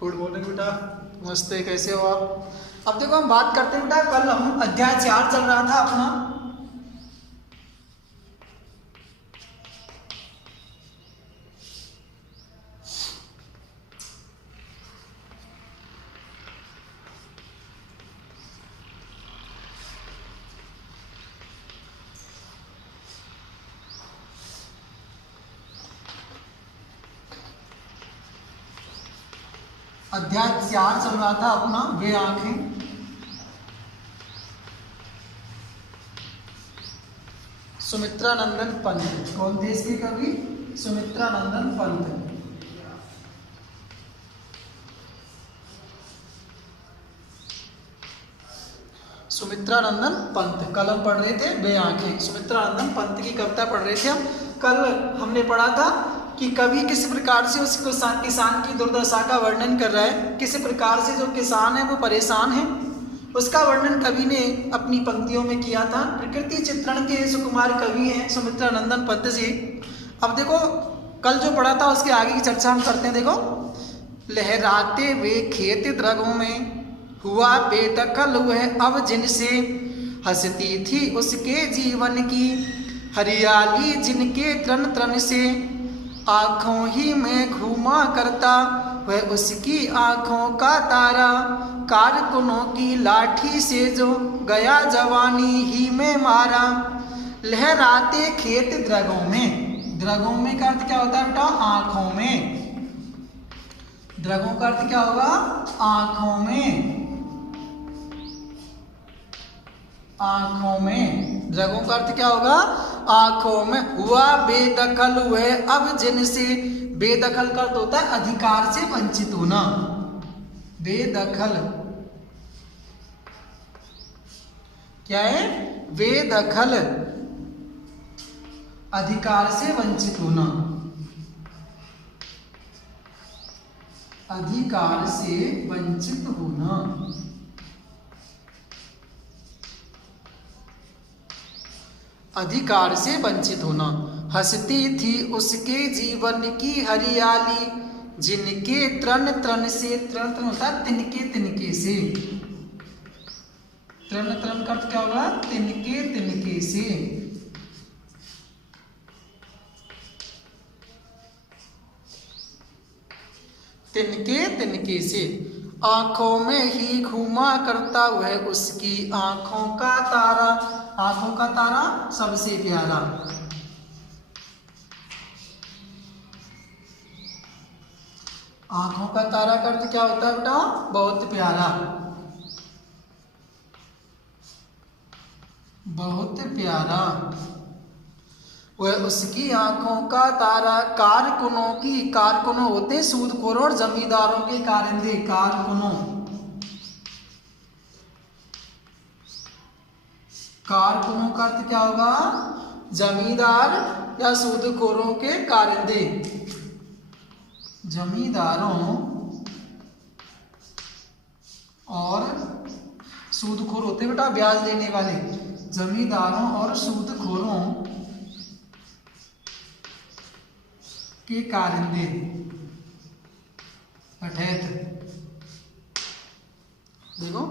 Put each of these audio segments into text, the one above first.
Good morning बेटा। नमस्ते, कैसे हो आप? अब देखो हम बात करते हैं बेटा, कल हम अध्याय 4 चल रहा था अपना। अध्याय 4 चल रहा था अपना, वे आंखें। सुमित्रानंदन पंत कौन थे इसके कवि? सुमित्रानंदन पंत। सुमित्रानंदन पंत कल हम पढ़ रहे थे वे आंखें। सुमित्रानंदन पंत की कविता पढ़ रहे थे हम। कल हमने पढ़ा था कि कवि किस प्रकार से उस किसान की दुर्दशा का वर्णन कर रहा है, किस प्रकार से जो किसान है वो परेशान है, उसका वर्णन कवि ने अपनी पंक्तियों में किया था। प्रकृति चित्रण के सुकुमार कवि हैं सुमित्रानंदन पंत जी। अब देखो कल जो पढ़ा था उसके आगे की चर्चा हम करते हैं। देखो, लहराते वे खेत द्रगों में हुआ बेदखल हुए अब जिनसे, हंसती थी उसके जीवन की हरियाली जिनके तृण तृण से, आँखों ही में घूमा करता वह उसकी आँखों का तारा, कारकुनों की लाठी से जो गया जवानी ही में मारा। लहराते खेत द्रगों में, द्रगों में का अर्थ क्या होता है बेटा? आँखों में। द्रगों का अर्थ क्या होगा? आँखों में। आँखों में, द्रगों का अर्थ क्या होगा? आँखों में। हुआ बेदखल हुए अब जिनसे, बेदखल का अर्थ होता है अधिकार से वंचित होना। बेदखल क्या है? बेदखल, अधिकार से वंचित होना। अधिकार से वंचित होना। अधिकार से वंचित होना। हंसती थी उसके जीवन की हरियाली जिनके तृण तृण से, तृण तृण होता है तिनके तिनके से। तृण तृण का अर्थ क्या होगा? तिनके तिनके से। तिनके तिनके से। आंखों में ही घूमा करता वह उसकी आंखों का तारा, आंखों का तारा सबसे प्यारा। आंखों का तारा का अर्थ क्या होता है बेटा? बहुत प्यारा, बहुत प्यारा। वह उसकी आंखों का तारा, कारकुनों की, कारकुनों होते हैं सूदखोरों और जमींदारों के कारिंदे, कारकुनों। कारकुनों का अर्थ क्या होगा? जमींदार या सूदखोरों के कारिंदे। जमींदारों और सूदखोर होते बेटा ब्याज लेने वाले। जमींदारों और सूदखोरों के कारिंदे, अठैत। देखो,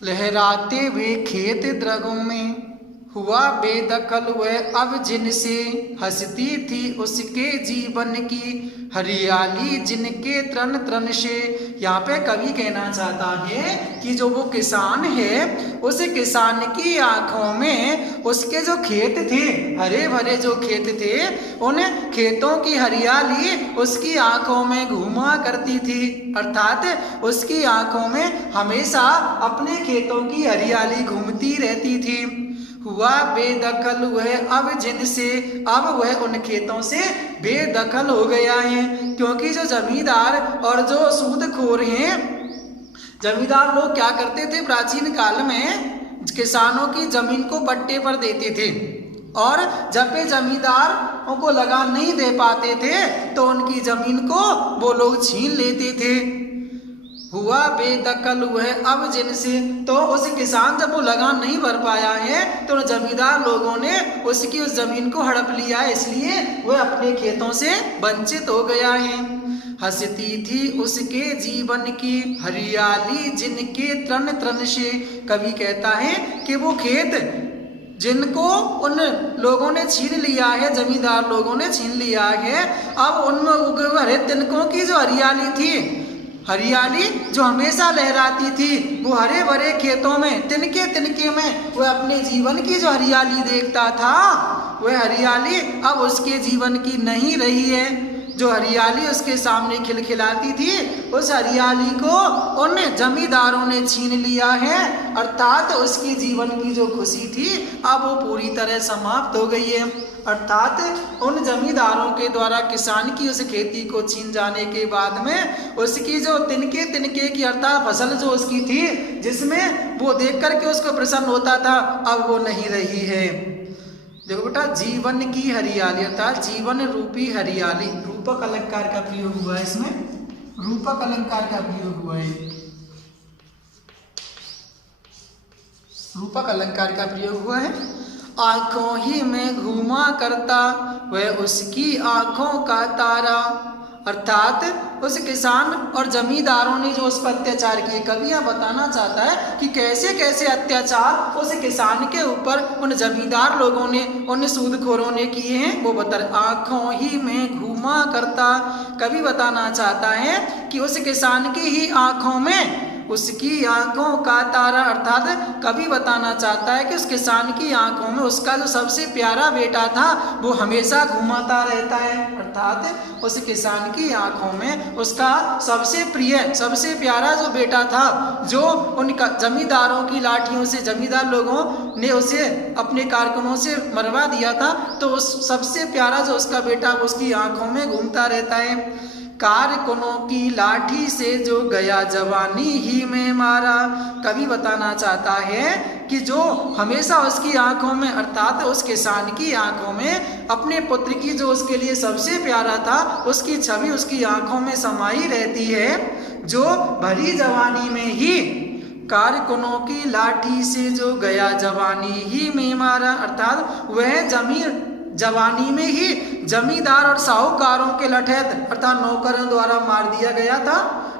लहराते वे खेत द्रगों में हुआ बेदखल हुए अब जिनसे, हंसती थी उसके जीवन की हरियाली जिनके तृण तृण से। यहाँ पे कवि कहना चाहता है कि जो वो किसान है उस किसान की आंखों में उसके जो खेत थे, हरे भरे जो खेत थे, उन खेतों की हरियाली उसकी आंखों में घूमा करती थी। अर्थात उसकी आंखों में हमेशा अपने खेतों की हरियाली घूमती रहती थी। हुआ बेदखल हुए अब जिनसे, अब वह उन खेतों से बेदखल हो गया है, क्योंकि जो जमींदार और जो सूदखोर हैं, जमींदार लोग क्या करते थे प्राचीन काल में? किसानों की जमीन को पट्टे पर देते थे, और जब वे जमींदारों को लगान नहीं दे पाते थे तो उनकी जमीन को वो लोग छीन लेते थे। हुआ बेदखल हुए अब जिनसे, तो उस किसान जब वो लगान नहीं भर पाया है तो जमींदार लोगों ने उसकी उस जमीन को हड़प लिया है, इसलिए वह अपने खेतों से वंचित हो गया है। हंसती थी उसके जीवन की हरियाली जिनके तृण तृण से। कवि कहता है कि वो खेत जिनको उन लोगों ने छीन लिया है, जमींदार लोगों ने छीन लिया है, अब उनमें उगे हुए हरे तिनकों की जो हरियाली थी, हरियाली जो हमेशा लहराती थी, वो हरे भरे खेतों में तिनके तिनके में वह अपने जीवन की जो हरियाली देखता था, वह हरियाली अब उसके जीवन की नहीं रही है। जो हरियाली उसके सामने खिलखिलाती थी, उस हरियाली को उन जमींदारों ने छीन लिया है, अर्थात उसकी जीवन की जो खुशी थी अब वो पूरी तरह समाप्त हो गई है। अर्थात उन जमींदारों के द्वारा किसान की उस खेती को छीन जाने के बाद में उसकी जो तिनके तिनके की अर्थात फसल जो उसकी थी, जिसमें वो देख करके उसको प्रसन्न होता था, अब वो नहीं रही है। देखो बेटा, जीवन की हरियाली अर्थात जीवन रूपी हरियाली, रूपक अलंकार का प्रयोग हुआ है इसमें, रूपक अलंकार का प्रयोग हुआ है, रूपक अलंकार का प्रयोग हुआ है। आंखों ही में घूमा करता वह उसकी आंखों का तारा, अर्थात उस किसान और जमींदारों ने जो उस पर अत्याचार किए, कवि यह बताना चाहता है कि कैसे कैसे अत्याचार उस किसान के ऊपर उन जमींदार लोगों ने, उन सूदखोरों ने किए हैं, वो बता। आंखों ही में घूमा करता, कवि बताना चाहता है कि उस किसान की ही आंखों में उसकी आंखों का तारा, अर्थात कवि बताना चाहता है कि उस किसान की आंखों में उसका जो सबसे प्यारा बेटा था वो हमेशा घुमाता रहता है। अर्थात उस किसान की आंखों में उसका सबसे प्रिय, सबसे प्यारा जो बेटा था, जो उन जमींदारों की लाठियों से, जमींदार लोगों ने उसे अपने कारकुनों से मरवा दिया था, तो उस सबसे प्यारा जो उसका बेटा उसकी आंखों में घूमता रहता है। कारकुनों की लाठी से जो गया जवानी ही में मारा, कवि बताना चाहता है कि जो हमेशा उसकी आंखों में, अर्थात उस किसान की आंखों में अपने पुत्र की जो उसके लिए सबसे प्यारा था उसकी छवि उसकी आंखों में समाई रहती है, जो भरी जवानी में ही कारकुनों की लाठी से जो गया जवानी ही में मारा, अर्थात वह जवानी में ही जमींदार और साहूकारों के लठैत अर्थात नौकरों द्वारा मार दिया गया था।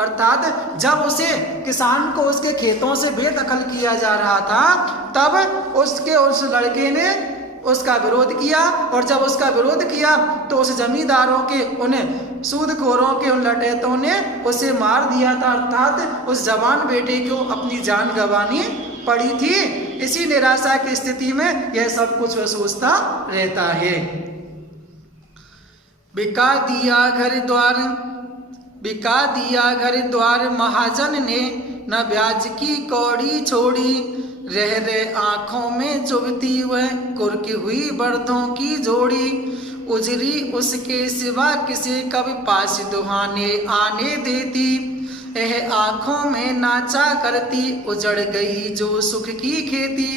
अर्थात जब उसे किसान को उसके खेतों से बेदखल किया जा रहा था, तब उसके उस लड़के ने उसका विरोध किया, और जब उसका विरोध किया तो उस जमींदारों के, उन सूदखोरों के उन लठैतों ने उसे मार दिया था। अर्थात उस जवान बेटे को अपनी जान गंवानी पड़ी थी। इसी निराशा की स्थिति में यह सब कुछ वह सोचता रहता है। बिका दिया घर द्वार, बिका दिया घर द्वार महाजन ने, न ब्याज की कौड़ी छोड़ी, रह रहे आंखों में चुभती वह कुर्की हुई बर्दों की जोड़ी, उजरी उसके सिवा किसे कब पास दुहाने आने देती, यह आंखों में नाचा करती उजड़ गई जो सुख की खेती।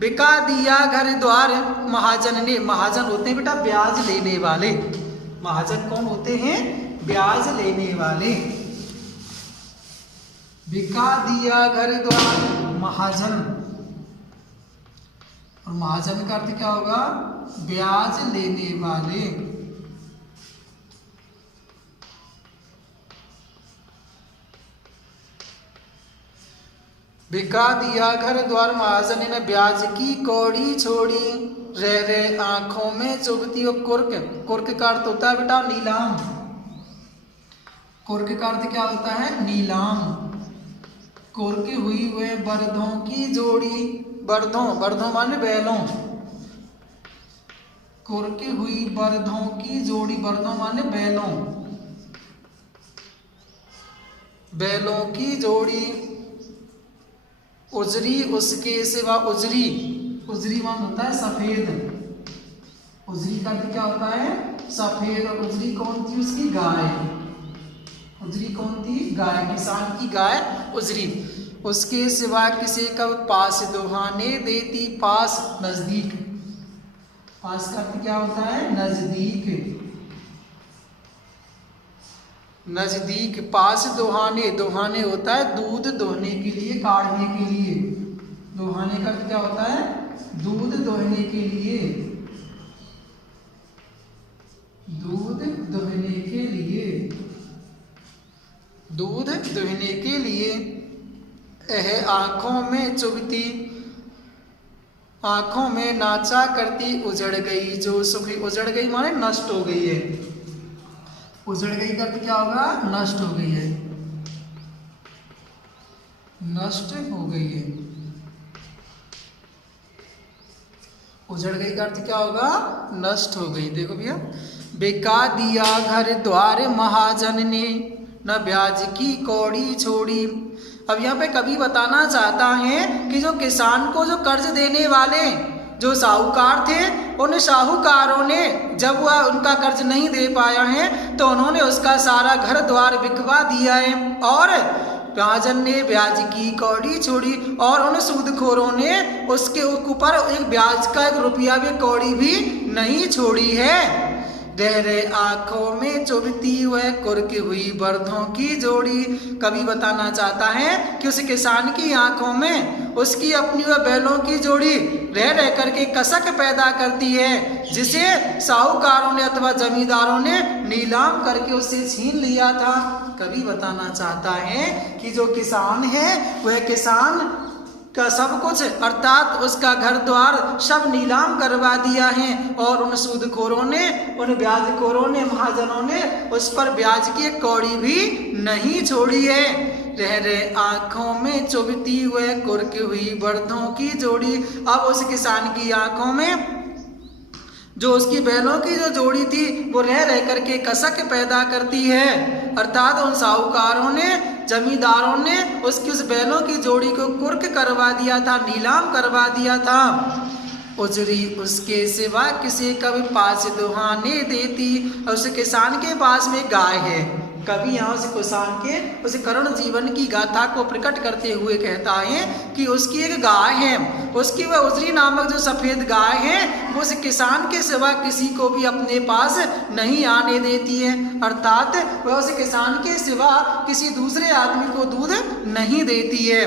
बिका दिया घर द्वार महाजन ने, महाजन होते हैं बेटा ब्याज लेने वाले, महाजन कौन होते हैं? ब्याज लेने वाले। बिका दिया घर द्वार महाजन, और महाजन का अर्थ क्या होगा? ब्याज लेने वाले। बिका दिया घर द्वार महाजन ने, ब्याज की कौड़ी छोड़ी, रह रहे आंखों में चुभती हो कुर्क। कुर्क का अर्थ होता है बेटा नीलाम। कुर्क का अर्थ क्या होता है? नीलाम। कुर्क हुई हुए बर्दों की जोड़ी, बर्दों, बर्दों माने बैलों, कुर्क हुई बर्दों की जोड़ी, बर्दों माने बैलों, बैलों की जोड़ी, उजरी उसके सिवा, उजरी, उजरी मान होता है सफेद, उजरी का अर्थ क्या होता है? सफेद। और उजरी कौन थी? उसकी गाय। उजरी कौन थी? गाय, किसान की गाय उजरी। उसके सिवा किसे कब पास दुहाने देती, पास नजदीक, पास का अर्थ क्या होता है? नजदीक, नजदीक। पास दुहाने, दुहाने होता है दूध दोहने के लिए, काढ़ने के लिए। दुहाने का क्या होता है? दूध दोहने के लिए, दूध दोहने के लिए। दूध दुहने के लिए। यह आँखों में चुभती, आँखों में नाचा करती, उजड़ गई जो सुख। उजड़ गई माने नष्ट हो गई है। उजड़ गई का अर्थ क्या होगा? नष्ट हो गई है, नष्ट हो गई है। उजड़ गई का अर्थ क्या होगा? नष्ट हो गई। देखो भैया, बेका दिया घर द्वार महाजन ने, न ब्याज की कौड़ी छोड़ी। अब यहाँ पे कवि बताना चाहता है कि जो किसान को जो कर्ज देने वाले जो साहूकार थे, उन साहूकारों ने जब वह उनका कर्ज नहीं दे पाया है तो उन्होंने उसका सारा घर द्वार बिकवा दिया है, और महाजन ने ब्याज की कौड़ी छोड़ी, और उन सूदखोरों ने उसके ऊपर एक ब्याज का 1 रुपया भी कौड़ी भी नहीं छोड़ी है। गहरे आँखों में चुभती वह कुर्क हुई बर्दों की जोड़ी। कवि बताना चाहता है कि उस किसान की आँखों में उसकी अपनी वह बैलों की जोड़ी रह रह करके कसक पैदा करती है, जिसे साहूकारों ने अथवा जमींदारों ने नीलाम करके उससे छीन लिया था। कवि बताना चाहता है कि जो किसान है वह किसान का सब कुछ अर्थात उसका घर द्वार सब नीलाम करवा दिया है, और उन सूदखोरों ने, उन ब्याजखोरों ने, महाजनों ने उस पर ब्याज की कौड़ी भी नहीं छोड़ी है। रह रहे आँखों में चुभती हुए कुर्क हुई बर्दों की जोड़ी। अब उस किसान की आँखों में जो उसकी बैलों की जो जोड़ी थी वो रह रह करके कसक पैदा करती है, अर्थात उन साहूकारों ने, जमींदारों ने उसकी उस बैलों की जोड़ी को कुर्क करवा दिया था, नीलाम करवा दिया था। उजरी उसके सिवा किसी कभी पास दुहाने देती। उस किसान के पास में गाय है। कवि यहाँ से किसान के उस करुण जीवन की गाथा को प्रकट करते हुए कहता है कि उसकी एक गाय है, उसकी वह उजरी नामक जो सफ़ेद गाय है वो उस किसान के सिवा किसी को भी अपने पास नहीं आने देती है, अर्थात वह उस किसान के सिवा किसी दूसरे आदमी को दूध नहीं देती है।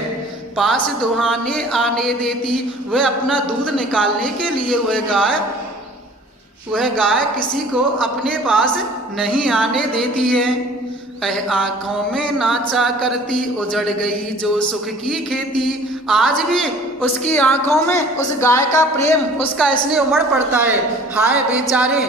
पास दुहाने आने देती, वह अपना दूध निकालने के लिए वह गाय किसी को अपने पास नहीं आने देती है। आँखों में नाचा करती, उजड़ गई जो सुख की खेती। आज भी उसकी आँखों में उस गाय का प्रेम, उसका इसलिए उमड़ पड़ता है। हाय बेचारे,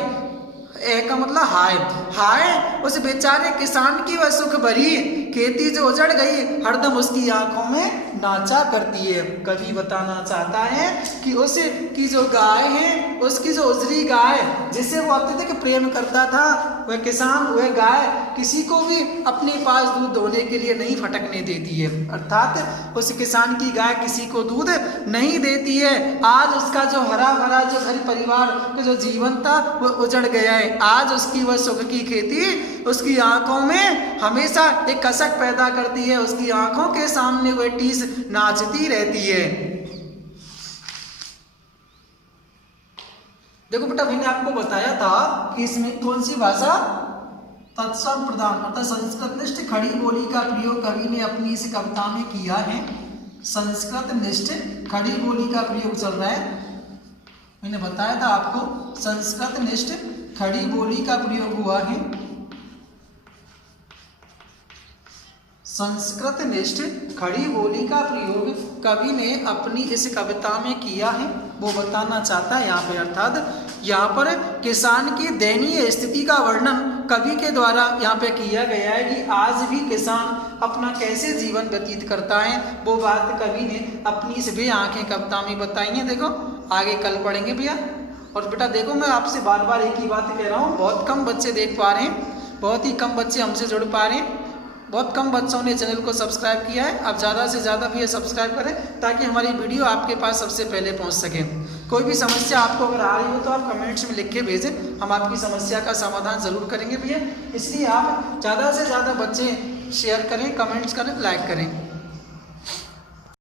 का मतलब हाय हाय उस बेचारे किसान की वह सुख भरी खेती जो उजड़ गई, हरदम उसकी आंखों में नाचा करती है। कवि बताना चाहता है कि उसकी जो गाय है, उसकी जो उजरी गाय जिसे वो अत्यधिक प्रेम करता था, वह किसान, वह गाय किसी को भी अपने पास दूध दोहने के लिए नहीं फटकने देती है, अर्थात उस किसान की गाय किसी को दूध नहीं देती है। आज उसका जो हरा भरा जो घर परिवार का जो जीवन था वह उजड़ गया है। आज उसकी वह सुख की खेती उसकी आंखों में हमेशा एक कसक पैदा करती है, उसकी आंखों के सामने वह टीस नाचती रहती है। देखो बेटा, मैंने आपको बताया था कि इसमें कौन सी भाषा तत्सम प्रधान अर्थात संस्कृतनिष्ठ खड़ी बोली का प्रयोग कवि ने अपनी इस कविता में किया है। संस्कृतनिष्ठ खड़ी बोली का प्रयोग चल रहा है। मैंने बताया था आपको संस्कृतनिष्ठ खड़ी बोली का प्रयोग हुआ है। संस्कृतनिष्ठ खड़ी बोली का प्रयोग कवि ने अपनी इस कविता में किया है, वो बताना चाहता है यहाँ पे, अर्थात यहाँ पर किसान की दयनीय स्थिति का वर्णन कवि के द्वारा यहाँ पे किया गया है कि आज भी किसान अपना कैसे जीवन व्यतीत करता है, वो बात कवि ने अपनी इस बे आंखें कविता में बताई है। देखो आगे कल पढ़ेंगे भैया। और बेटा देखो, मैं आपसे बार बार एक ही बात कह रहा हूँ, बहुत कम बच्चे देख पा रहे हैं, बहुत ही कम बच्चे हमसे जुड़ पा रहे हैं, बहुत कम बच्चों ने चैनल को सब्सक्राइब किया है। आप ज़्यादा से ज़्यादा भी सब्सक्राइब करें ताकि हमारी वीडियो आपके पास सबसे पहले पहुंच सके। कोई भी समस्या आपको अगर आ रही हो तो आप कमेंट्स में लिख के भेजें, हम आपकी समस्या का समाधान ज़रूर करेंगे भैया। इसलिए आप ज़्यादा से ज़्यादा बच्चे शेयर करें, कमेंट्स करें, लाइक करें।